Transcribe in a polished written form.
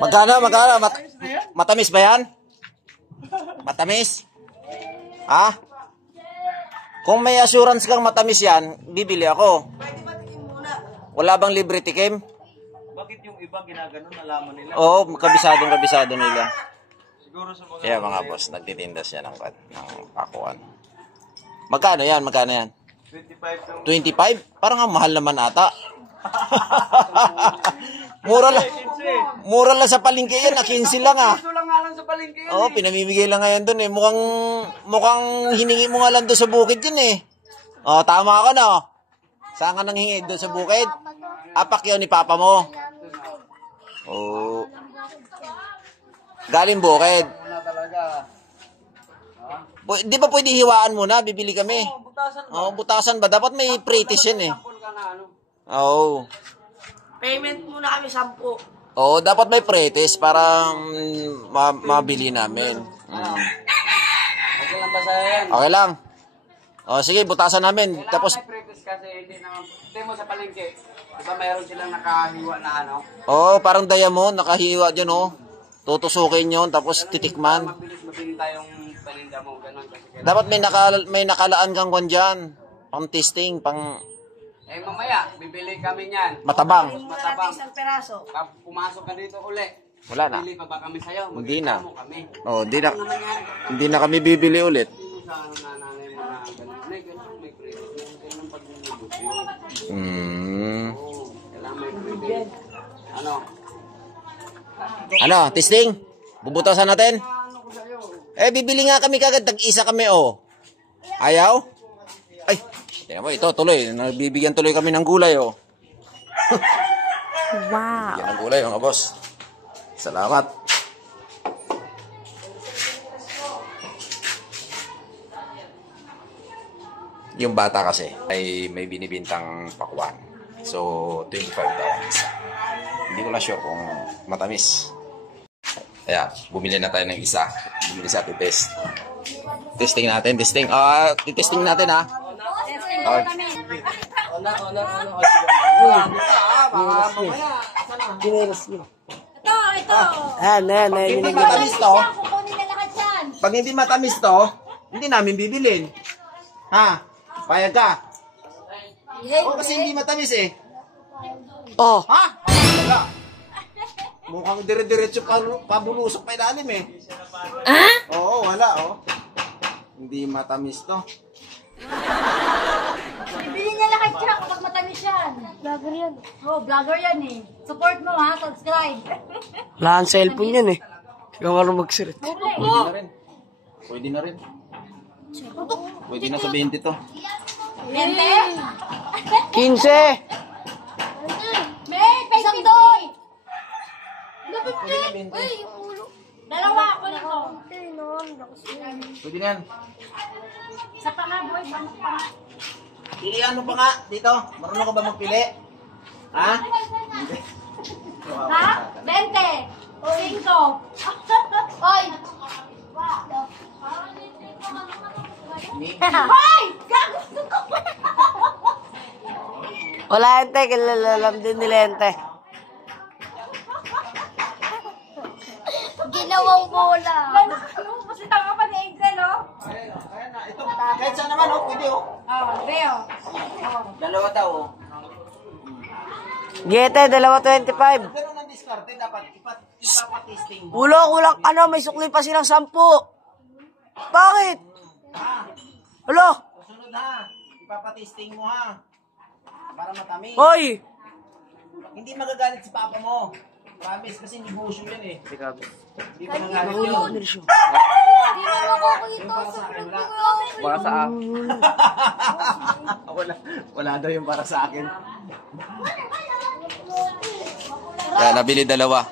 Magkano? Matamis ba yan? Matamis? Ha? Kung may assurance kang matamis yan, bibili ako. Wala bang libre tikim? Bakit yung iba ginaganon, nalaman nila? Oo, kabisado nila. Siguro sa mga... Kaya mga boss, nagtitinda siya ng pakuan. Magkano yan? 25 25? Parang ang mahal naman ata. Mura lang sa palengke yan, 15 lang ah. 15 lang nga lang sa palengke yan. Oo, pinamimigay lang ngayon dun eh. Mukhang hiningi mo nga lang doon sa bukid yun eh. Oo, tama ka na. Saan ka nang hingi doon sa bukid? Apak yun ni papa mo. Oo. Galing bukid. Di ba pwede hiwaan muna? Bibili kami. Oo, butasan ba? Dapat may pretis yan eh. Oo. Payment muna kami 10. Oo, dapat may pretis para mabili namin. Okay lang ba sa'yo yan? Okay lang. O, sige, butasan namin. Kailangan Tapos, may pretis kasi hindi mo sa palengke. Diba mayroon silang nakahiwa na ano? parang diamond, nakahiwa dyan, oh. Tutusukin yun, tapos titikman. Mabilis tayong paninda mo, ganun. Kasi Dapat may nakalaan kang kwan dyan. Pang testing, pang mamaya, bibili kami niyan. matabang. Muna natin isang peraso. Pumasok ka dito uli. Wala na. Bibili pa ba kami sa'yo? Hindi na. Magkita mo kami. Oh, Ano naman yan? hindi na kami bibili ulit. Hindi mo sa nanay mo na ganun. May credit. Ganun pag negosyo. Kailangan may credit. Ano, testing? Bubutasan natin? Bibili nga kami kagad. Tag-isa kami, oh. Ayaw? Ay, tingnan mo, ito tuloy. Nagbibigyan tuloy kami ng gulay, oh. Wow. Bigyan ng gulay, mga boss. Salamat. Yung bata kasi ay may binibintang pakwan. So, 25 daw ang isa. Hindi ko na sure kung matamis. Kaya, bumili na tayo ng isa. Bumili sa Pipes. Testing natin, testing. Testing natin ha. Ito. Hindi matamis to. Pag hindi matamis to, hindi namin bibilin. Ha? Payag ka? Kasi hindi matamis eh. Ha? Wala. Mukhang dire-diretso pabulusok pa ilalim eh. Oo, wala oh. Hindi matamis to. Bibili niya lahat siya kapag matamis yan. Vlogger yan. Vlogger yan eh. Support mo ha, subscribe. Wala ang cellphone yan eh. Ikaw nga magsirit. Pwede na rin. Pwede na sa 20 to. 20? 15! May, isang doy! Pwede na 20. Uy, yung ulo. Dalawa ako na to. Pwede na yan. Sa pangaboy, banok pa nga. Pili ano pa nga dito? Marunong ka ba magpili? Ha? Hindi. Ha? 20. 5. Oy! Hoy! Gagusto ko pa! Wala ente, kilalalam din nila ente. Ginawang bola. Ano? Kasi tanga pa ni Excel, oh. Ayan na. Ito, kahit saan naman oh. Pwede oh. Reo. Dalawa daw oh. Gete, 2.25. Ganun ang diskarte. Dapat ipapatisting. Kulang, may sukli pa silang 10. Bakit? Ha? Alo? Susunod ha. Ipapatisting mo ha. Para matamis. Hoy! Hindi magagalit si papa mo. Promise kasi negosyo yan eh. Hindi ka magagalit yun. Hindi mo makakita sa vlog. Para sa akin. wala daw yung para sa akin. Kaya nabili dalawa.